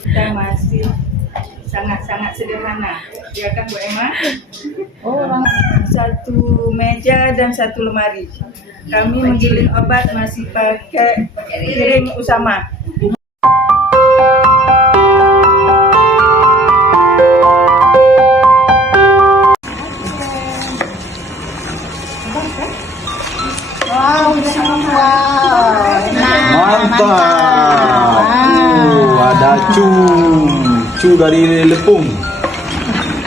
kita masih sangat-sangat sederhana, ya kan Bu Emma? Oh, Satu meja dan satu lemari. Kami menggiling obat masih pakai piring Usama. Mantap. Ada cu dari Lepung.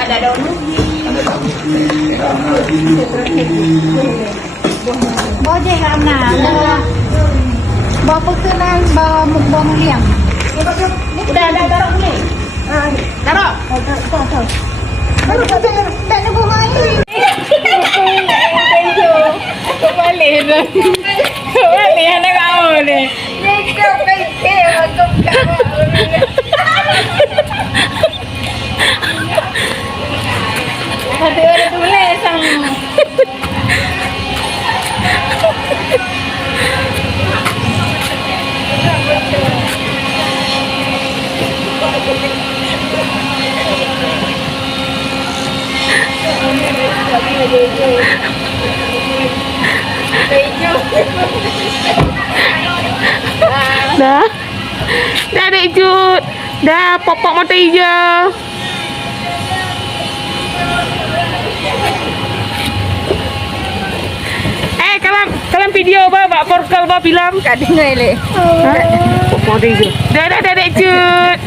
ada daun ubi. Bojeng karena bawa pekenan, bawa mukbang liang. Udah ada taruh boleh. Taruh. Taruh tak ada buah air. Kembali dah. Kembali anak kau ni. Kau fikir aku ada tulis sama. Dah Dek Jud. Dah popok mata hijau. Kalian video Mbak portal Mbak bilang Kak dengar le. popok mata hijau. Dah Dek Jud.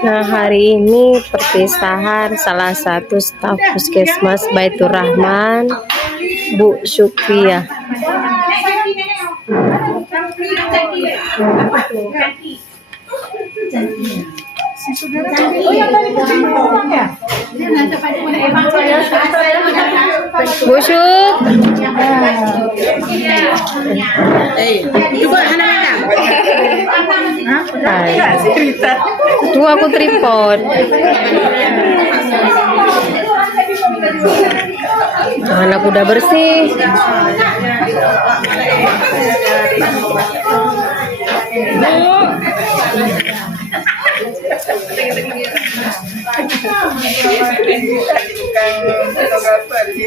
Nah, hari ini perpisahan salah satu staf Puskesmas Baitur Rahman, Bu Syukriya. Bu Syuk. Tuh aku tripod. Anak udah bersih.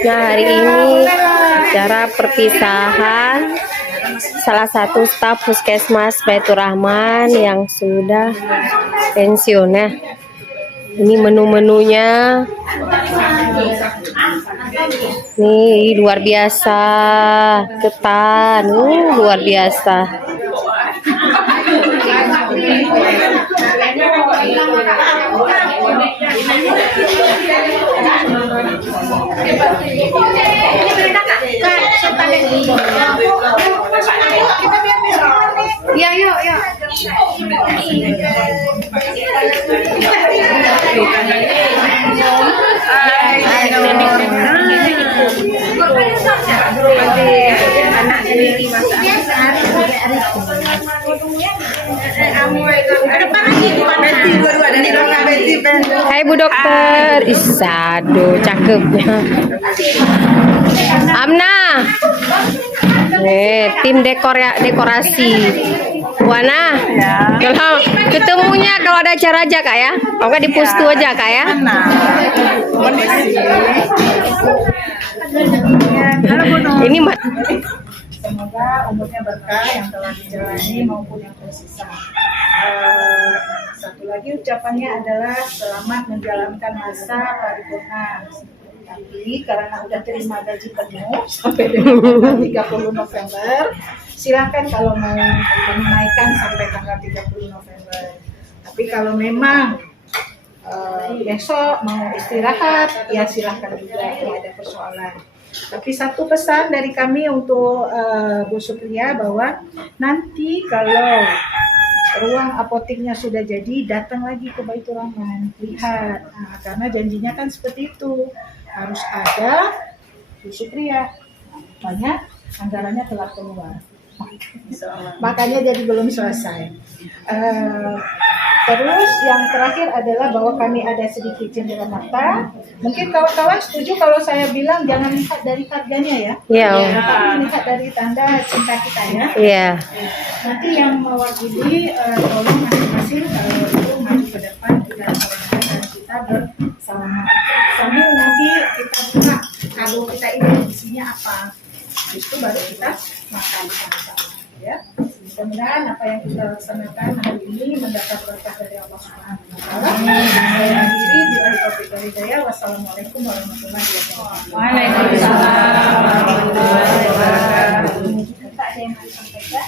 Nah, hari ini cara perpisahan salah satu staf Puskesmas Baitur Rahman yang sudah pensiun ya. Ini menu-menunya. Nih luar biasa, ketan, luar biasa. Ya, yuk. Hai Bu Dokter, isado cakepnya. Amna, nih tim dekorasi. Wana, kalau ketemunya kalau ada acara aja kak ya, kalau nggak di pustu aja kak ya. Ini Semoga umurnya berkah yang telah dijalani maupun yang tersisa. Satu lagi ucapannya adalah selamat menjalankan masa paripurna. Tapi karena udah terima gaji penuh sampai dengan tanggal 30 November, silakan kalau mau menaikkan sampai tanggal 30 November. Tapi kalau memang besok mau istirahat, ya silahkan juga, tidak ada persoalan. Tapi satu pesan dari kami untuk Bu Syukriya bahwa nanti kalau ruang apoteknya sudah jadi, datang lagi ke Baitur Rahman, lihat. Nah, karena janjinya kan seperti itu, harus ada susu pria. Banyak anggarannya telah keluar. Makanya jadi belum selesai. Terus yang terakhir adalah bahwa kami ada sedikit cendera mata. Mungkin kawan-kawan setuju kalau saya bilang jangan lihat dari harganya ya. Iya. Tapi lihat dari tanda cinta kita ya. Iya. Nanti yang mewakili tolong masing-masing itu maju ke depan, kita sarankan dan kita bersalaman. Sambil nanti kita buka kado kita ini isinya apa. Itu baru kita makan sama-sama ya. Mudah-mudahan apa yang kita laksanakan hari ini mendapat berkah dari Allah Subhanahu wa taala. Saya akhiri billahi taufiq wal hidayah. Wassalamualaikum warahmatullahi wabarakatuh. Waalaikumsalam warahmatullahi wabarakatuh. Tak ada yang harus sampaikan?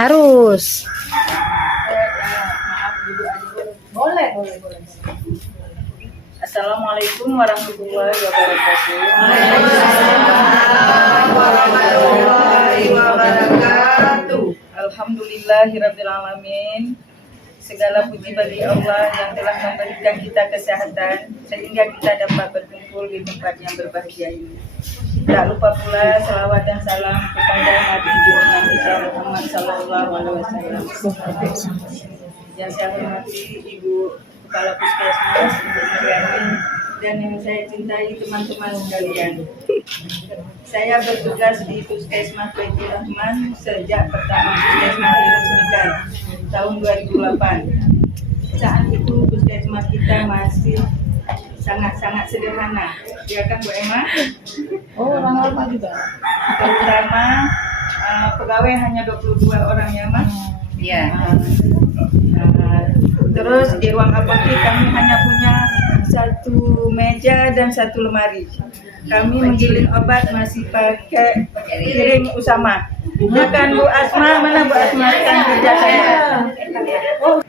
Harus. Boleh. Assalamualaikum warahmatullahi wabarakatuh. Alhamdulillahirabbil alamin. Segala puji bagi Allah yang telah memberikan kita kesehatan sehingga kita dapat berkumpul di tempat yang berbahagia ini. Tak lupa pula salawat dan salam kepada Nabi Muhammad kita Muhammad sallallahu alaihi wasallam. Yang saya hormati Ibu Kepala Puskesmas, Ibu Mariani, dan yang saya cintai teman-teman sekalian. Saya bertugas di Puskesmas Baitur Rahman sejak pertama Puskesmas diresmikan tahun 2008. Saat itu Puskesmas kita masih sangat-sangat sederhana, ya kan Bu Emma? Oh, orang lama juga. Terutama pegawai hanya 22 orang ya Mas? Iya. Terus di ruang apotek kami hanya punya satu meja dan satu lemari. Kami menggiling obat masih pakai piring Usama. Ya kan Bu Asma? Mana Bu Asma kan kerja saya? Oh.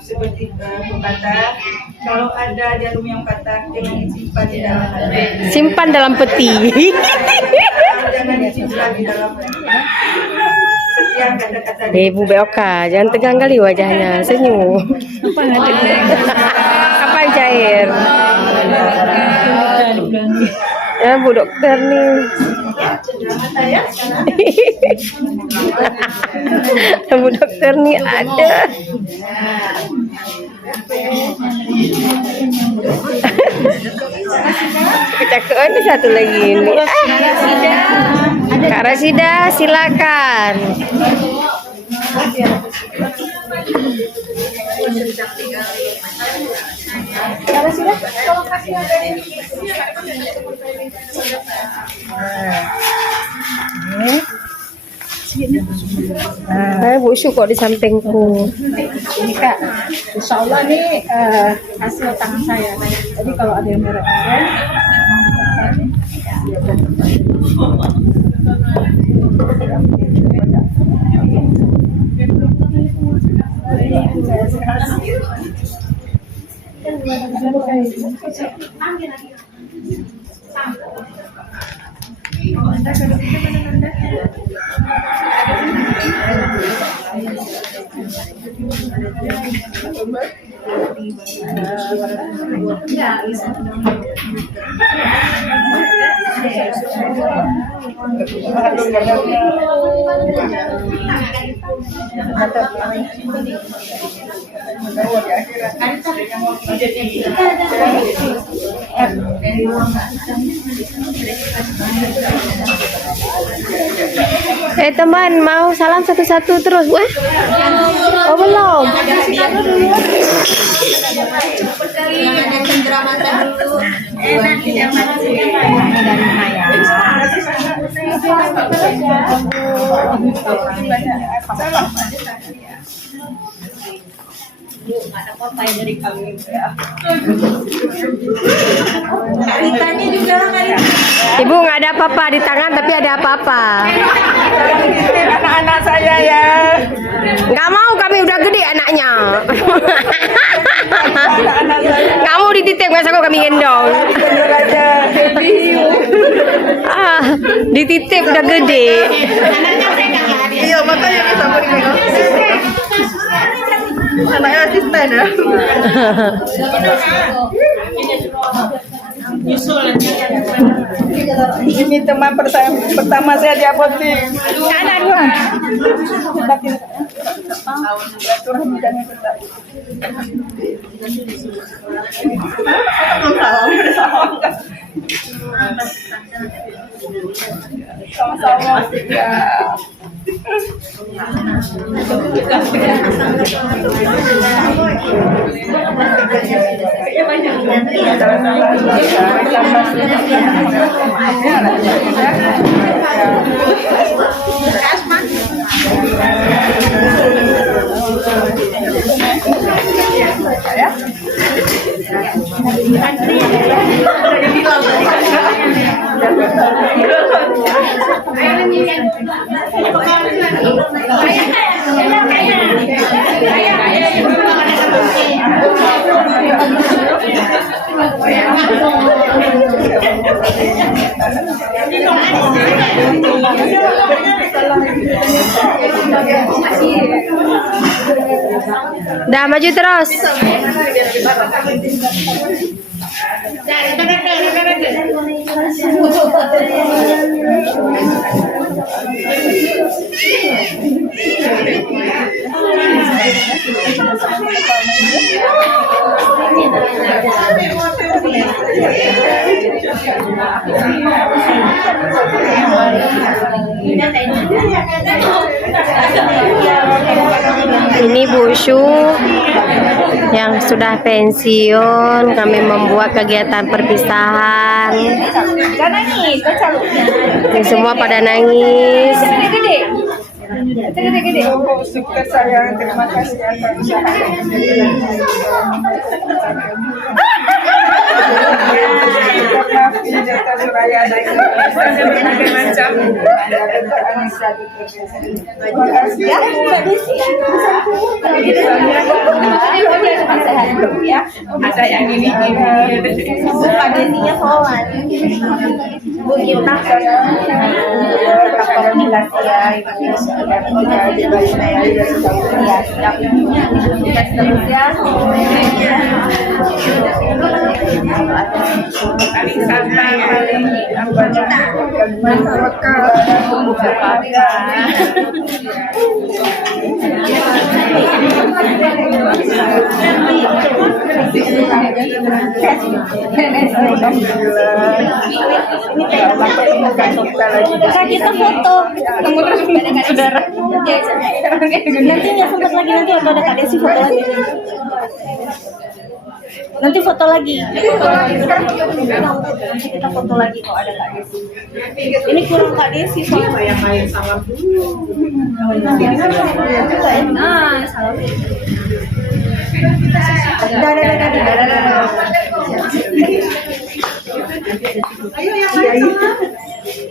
Seperti pepatah, kalau ada jarum yang patah jangan disimpan di dalam hati. Simpan dalam peti. Jangan disimpan di dalam hati. Sekian kata-kata. Ibu Beoka, jangan tegang kali wajahnya, senyum. Apa yang cair? Ya Bu Dokter nih. Bu Dokter nih ada. Kecakean nih satu lagi ini. Kak Rasida, silakan. Kalau sudah, tolong kasih ada ini. Busuk kok di sampingku. Ini Kak, insya Allah nih hasil tangan saya. Jadi kalau ada yang merek-merek, Teman, mau salam satu-satu terus? Wah, oh belum. Ibu nggak ada apa-apa di tangan, tapi ada apa-apa. Anak-anak saya ya. Nggak mau, kami udah gede anaknya. Kamu dititip, nggak sanggup kami gendong. Dititip udah gede. Iya, makanya kita beri Anaknya asisten ya. Ini teman pertama saya di apotek. Kanan Tuhan. Sama-sama. Dah maju terus. Ini Bu Syu yang sudah pensiun, kami membuat kegiatan perpisahan. Ini semua pada nangis. Gede-gede. Sukses sayang, terima kasih atas usahanya. Jata Suraya dan berbagai macam. Terima kasih ya. Ada yang ini. Pagetinya soal Bu kita tetap komunikasi ya, itu saya juga sudah siap. Kita terus ya. Paling santai, paling berkah, kita foto. Saudara. Nanti nggak sempat lagi, nanti waktu ada Kak Desi foto lagi. Nanti foto lagi. Nanti kita foto lagi kalau ada Kak Desi. Ini kurang Kak Desi soalnya. saya main salam Nah, salam.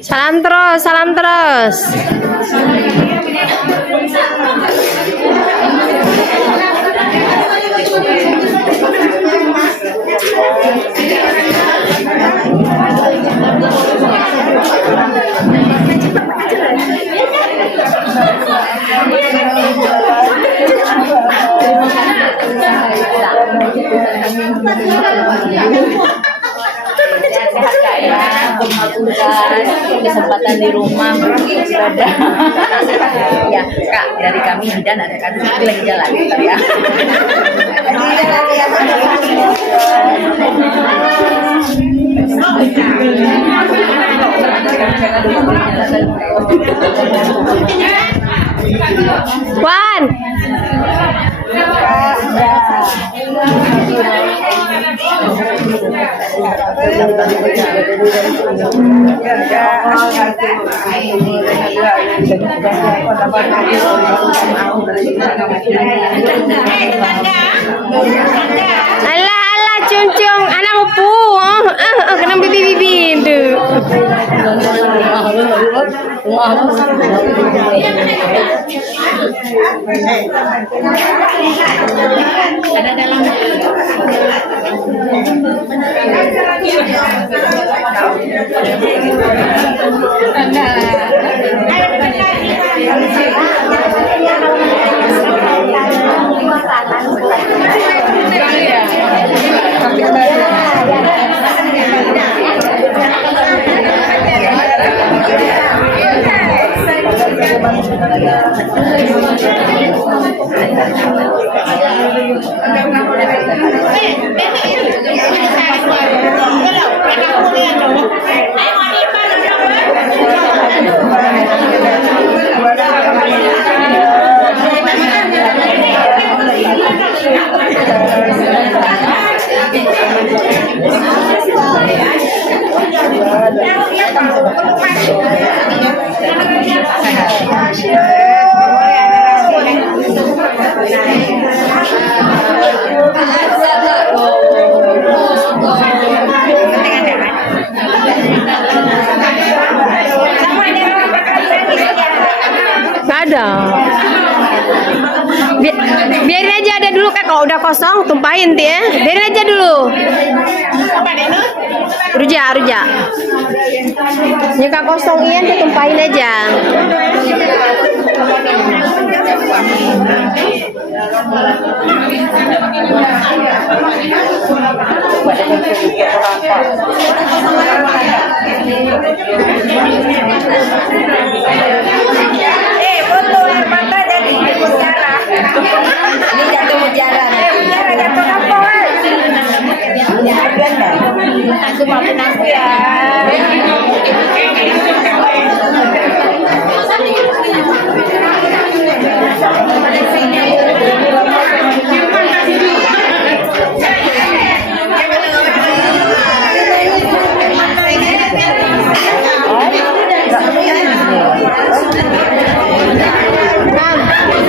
Salam terus, salam terus. Sehat Kak ya, kesempatan di rumah berada. Ya Kak, dari kami bidan ada kan lagi jalan ya. Wan. Alah alah cung anak upu. Kena bibi itu. Ada dalam kosong, tumpahin ti ya. Biarin aja dulu. Rujak. Jika kosong ian tumpahin aja. Foto air mata jadi mutiara. Ini jatuh mutiara. Mutiara jatuh apa? Aku maafin aku ya.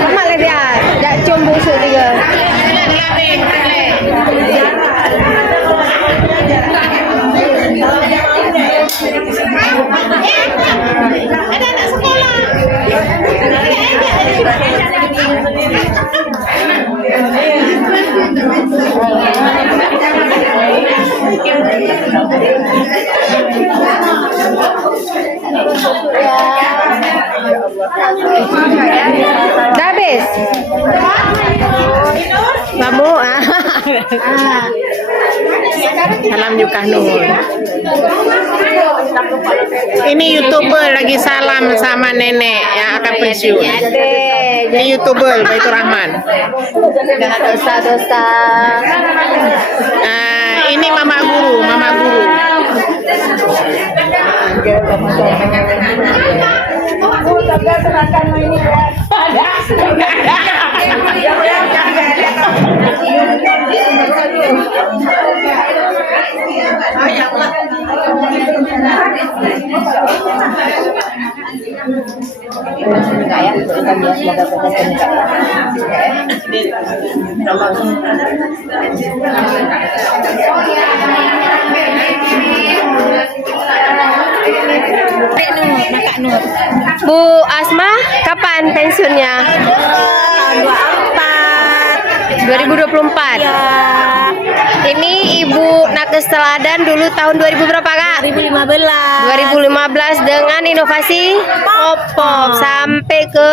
Sama lah dia. Jak cium busuk juga. Ada anak sekolah. Dah habis? Kamu Salam Yukah Nur. Ini YouTuber lagi salam sama nenek yang akan pensiun. Ini YouTuber Baitur Rahman. Jangan dosa-dosa. Ini mama guru. Bu Asma, kapan pensiunnya? 2024. Ini Ibu Nakes Teladan dulu tahun 2000 berapa Kak? 2015 dengan inovasi Pop sampai ke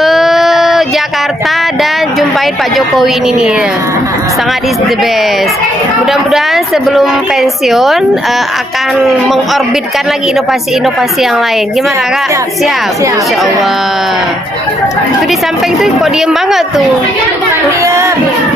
Jakarta dan jumpain Pak Jokowi ini nih. Sangat is the best. Mudah-mudahan sebelum pensiun akan mengorbitkan lagi inovasi-inovasi yang lain. Gimana Kak? Siap. Insya Allah. Itu di samping tuh kok diem banget tuh. Iya,